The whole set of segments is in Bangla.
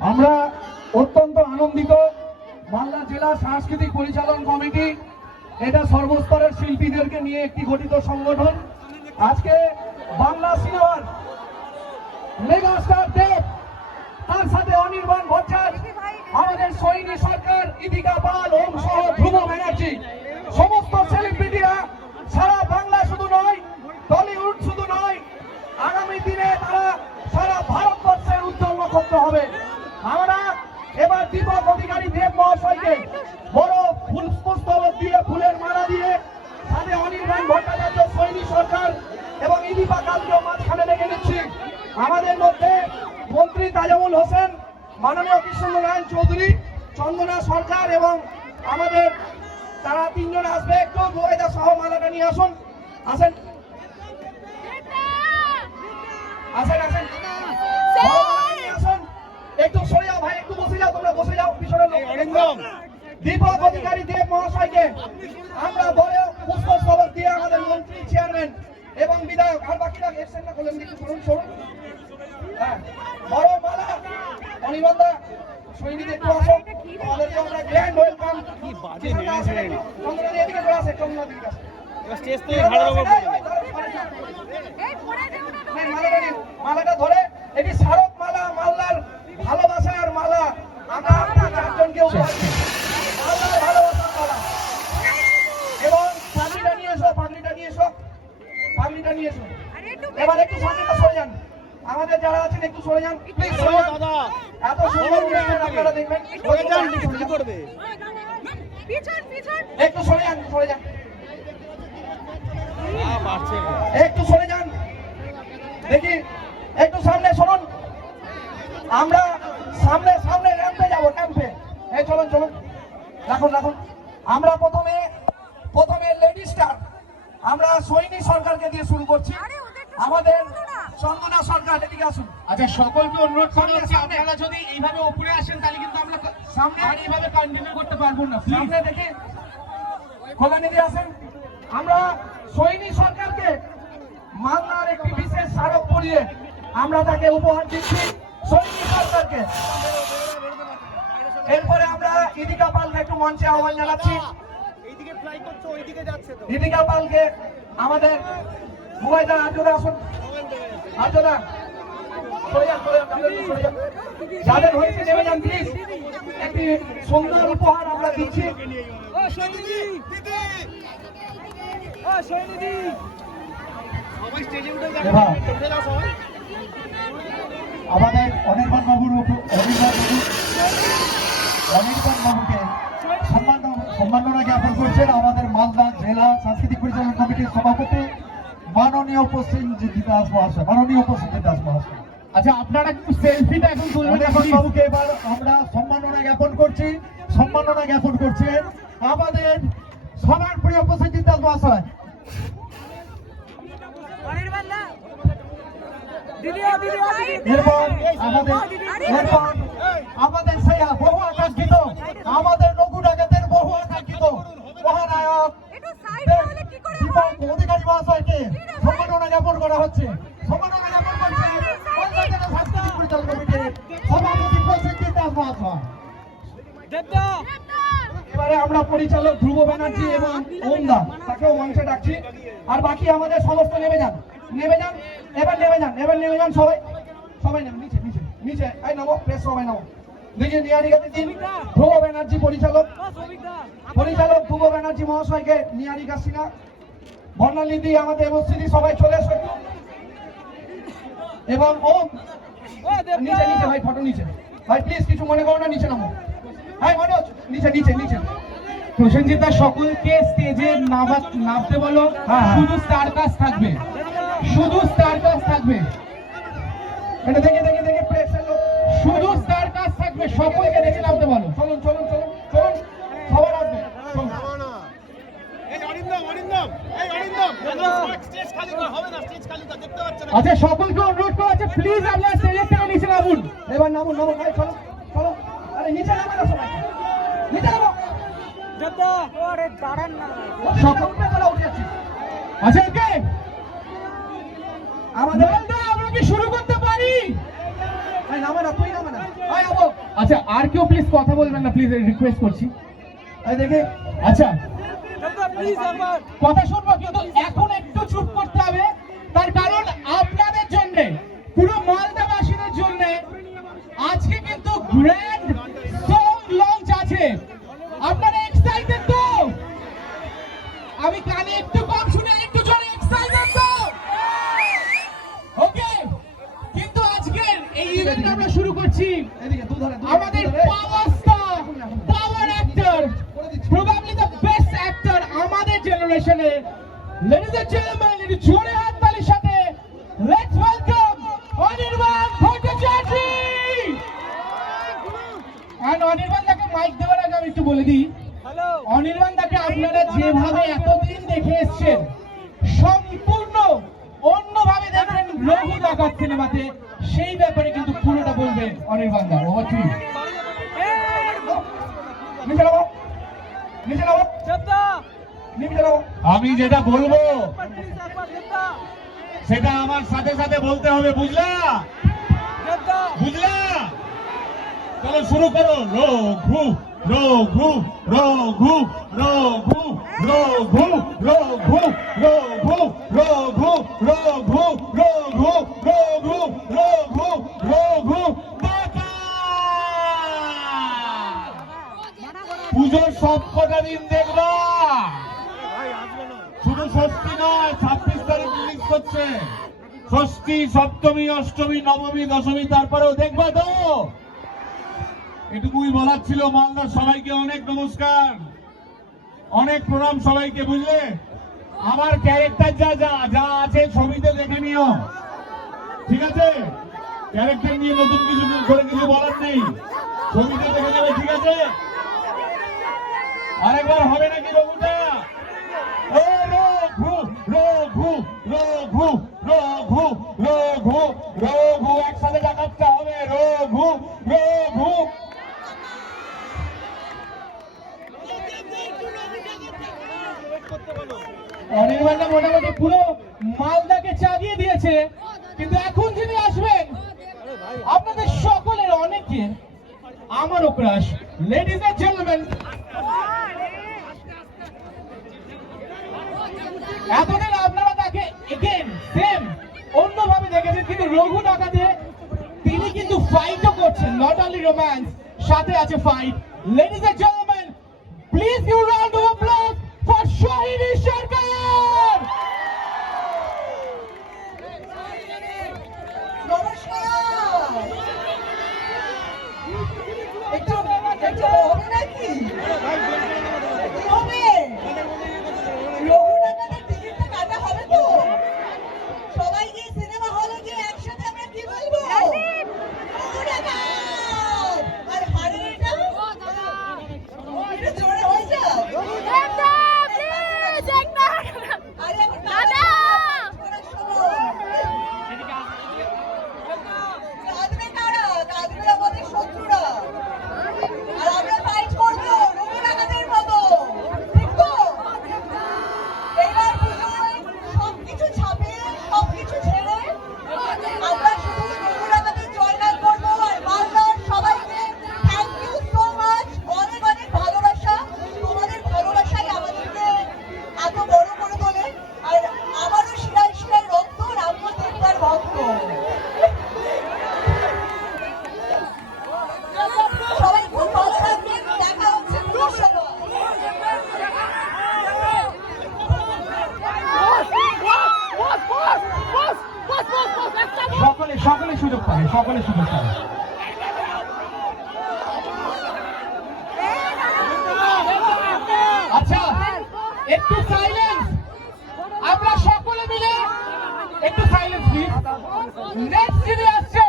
আমরা অত্যন্ত আনন্দিত। মালদা জেলা সাংস্কৃতিক পরিচালন কমিটি, এটা সর্বস্তরের শিল্পীদেরকে নিয়ে একটি গঠিত সংগঠন। আজকে বাংলা সিনেমার মেগাস্টার দেব, তার সাথে অনির্বাণ ভট্টাচার্য, আমাদের সৈনী সরকার ইদিকা পাল, ওম সহ, ধ্রুব ব্যানার্জি, সমস্ত সেলিব্রিটিরা দীপক অধিকারী দেব মহাশয়কে বড় ফুল দিয়ে ফুলের মালা দিয়ে সাথে অনির্বাণ ভট্টাচার্য, সৈনী সরকার এবং ইদিপা কালকেও মাঝখানে রেখে নিচ্ছি। আমাদের মধ্যে মন্ত্রী তাজামুল হোসেন, মাননীয় কৃষ্ণনারায়ণ চৌধুরী, চন্দনা সরকার এবং আমাদের তারা তিনজন আসবে। একটু গোয়েদা সহ মালাটা নিয়ে আসেন। আসেন আসেন বড় মালা নিয়ে আসুন একটু সরে যাও ভাই একটু বসে যাও তোমরা বসে যাও পিছনের লোক দীপক অধিকারী দেব মহাশয়কে আমরা বলে পুষ্প স্তবক দিয়ে আমাদের মন্ত্রী চেয়ারম্যান এবং বিধায়ক বাকি দাও এসছেন না বলেন একটু সরুন সরুন হ্যাঁ বড় মালা অনিবন্ধা সৈনিক একটু আসো আমাদেরকে আমরা গ্র্যান্ড ওয়েলকাম কি বাজে নেমেছেন। চন্দ্রনাথ এদিকে চলে আসে চন্দ্রনাথ এদিকে আসে এবার স্টেজ থেকে ঘাড়ের ওপর পড়ে যাবে। নেন, মালাটা মালাটা ধরে এটি স্মারক এবার একটু সামনেটা সরে যান। আমাদের যারা আছেন একটু সরে যান। প্লিজ সরে যান। দাদা এত সুন্দর আপনারা দেখবেন। সরে যান কি করবে? পিছন পিছন। একটু সরে যান সরে যান। একটু সরে যান। দেখি একটু সামনে শুনুন আমরা সামনে সামনে র্যাম্পে যাব র্যাম্পে এই চলুন চলুন। রাখুন রাখুন। আমরা প্রথমে প্রথমে লেডি স্টার আমরা সৈনিক সরকারকে দিয়ে শুরু করছি। আমাদের চন্দনা সরকার এদিকে আসুন। আচ্ছা সকলকে অনুরোধ করা হচ্ছে আপনারা যদি এইভাবে উপরে আসেন তাহলে কিন্তু আমরা সামনে। আর এইভাবে কন্টিনিউ করতে পারব না সামনে দেখি কল্যাণীদি আসেন। আমরা সৈনী সরকারকে মালদার একটি বিশেষ স্মারক পড়িয়ে আমরা তাকে উপহার দিচ্ছি সৈনী সরকারকে। এরপরে আমরা ইদিকা পালকে একটু মঞ্চে আহ্বান জানাচ্ছি। এইদিকে ফ্লাই করছ ওইদিকে যাচ্ছে তো। ইদিকা পালকে আমাদের মুবাইদা আর্যদা আসুন। যান। যাদের হয়েছে নেমে যান প্লিজ একটি সুন্দর উপহার আমরা দিচ্ছি। আমাদের অনির্বাণ বাবুর অনির্বাণ বাবু। অনির্বাণ বাবুকে সম্মান সম্মাননা জ্ঞাপন করছেন আমাদের মালদা জেলা সাংস্কৃতিক পরিচালন কমিটির মাননীয় প্রসেনজিৎ দাস মহাশয় মাননীয় প্রসেনজিৎ দাস মহাশয়। আচ্ছা আপনারা কিন্তু সেলফিটা এখন তুলবেন না, অনির্বাণ বাবুকে এবার আমরা সম্মাননা জ্ঞাপন করছি সম্মাননা জ্ঞাপন করছেন আমাদের সবার প্রিয় প্রসেনজিৎ দাস মহাশয়। এরপর আমাদের এরপর আমাদের সেই বহু আকাঙ্ক্ষিত আমাদের প্রেস নিয়ারিকাতে ধ্রুব ব্যানার্জি পরিচালক। পরিচালক ধ্রুব ব্যানার্জি মহাশয়কে নিয়ারিকা সিনহা বর্ণালিদি আমাদের মসজিদি সবাই চলে একটু। এবং ওম নিচে নিচে ভাই ফটো নিচে। ভাই প্লিজ কিছু মনে করো না নিচে নামো। ভাই মনোজ নিচে নিচে নিচে। প্রসেনজিৎ দাস সকলকে স্টেজে নামতে বলো। হ্যাঁ, হ্যাঁ। শুধু স্টার কাজ থাকবে। শুধু স্টার কাজ থাকবে। এটা দেখে আচ্ছা ওকে আমাদের আমরা কি শুরু করতে পারি? এই না তুই নামে না। আচ্ছা আর কেউ প্লিজ কথা বলবেন না প্লিজ রিকোয়েস্ট করছি। দেখে। আচ্ছা। কথা শুনব কিন্তু এখন একটু চুপ করতে হবে। তার কারণ মাইক দেওয়ার আগে আমি একটু বলে দিই অনির্বাণ দাকে আপনারা যেভাবে এতদিন দেখে এসেছেন সম্পূর্ণ অন্যভাবে দেখবেন লঘু ডাকাত সিনেমাতে সেই ব্যাপারে কিন্তু পুরোটা বলবেন অনির্বাণ দা। ওভার টু আমি যেটা বলব সেটা আমার সাথে সাথে বলতে হবে বুঝলা? চলো শুরু করো রঘু রঘু রঘু রঘু রঘু রঘু রঘু রঘু রঘু রঘু রঘু রঘু রঘু পুজোর সব কটা দিন দেখবা শুধু ষষ্ঠী নয় ছাব্বিশ তারিখ রিলিজ করছে ষষ্ঠী সপ্তমী অষ্টমী নবমী দশমী তারপরেও দেখবা তো এটুকুই বলার ছিল মালদার সবাইকে অনেক নমস্কার। অনেক প্রণাম সবাইকে, বুঝলে? আমার ক্যারেক্টার যা যা যা আছে ছবিতে দেখে নিও। ঠিক আছে? ক্যারেক্টার নিয়ে নতুন কিছু করে কিছু বলার নেই। ছবিতে দেখে যাবে ঠিক আছে? আরেকবার হবে নাকি রঘুটা ও রঘু রঘু রঘু রঘু রঘু রঘু একসাথে ডাকাতটা হবে রঘু রঘু অনির্বাণ দা মোটামুটি পুরো মালদাকে চাগিয়ে দিয়েছে কিন্তু এখন যিনি আসবেন আপনাদের সকলের অনেকের আমারও ক্রাশ লেডিজ এন্ড জেন্টলম্যান এতদিন আপনারা তাকে এগেন সেম অন্যভাবে দেখেছেন কিন্তু রঘু ডাকাতে তিনি কিন্তু ফাইটও করছেন। নট অনলি রোম্যান্স সাথে আছে fight ladies and gentleman please give round of applause for Shahini Sarkar একটু একটু হবে নাকি? একটু সাইলেন্স আমরা সকলে মিলে একটু সাইলেন্স প্লিজ নেক্সট যিনি আসছেন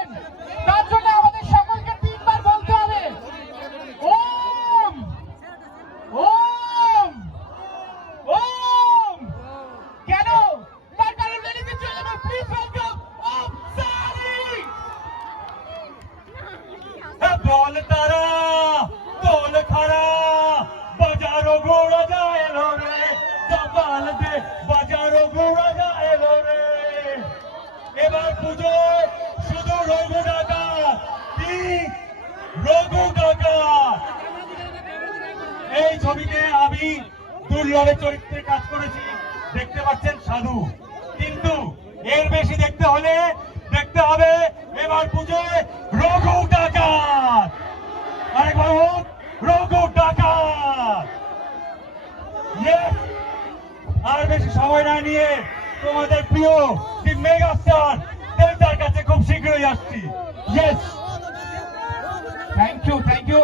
দুর্লভের চরিত্রে কাজ করেছি, দেখতে পাচ্ছেন সাধু। কিন্তু এর বেশি দেখতে হলে দেখতে হবে এবার পুজোয় রঘু ডাকাত। রঘু ডাকাত। আর বেশি সময় না নিয়ে তোমাদের প্রিয় দি মেগা স্টার দেবতার কাছে খুব শীঘ্রই আসছি। Yes thank you thank you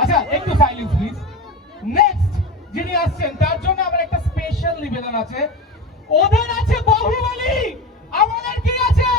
আচ্ছা একটু সাইলেন্স প্লিজ নেক্সট যিনি আসছেন, তার জন্য আমার একটা স্পেশাল নিবেদন আছে। ওদের আছে বাহুবলী! আমাদের কি আছে?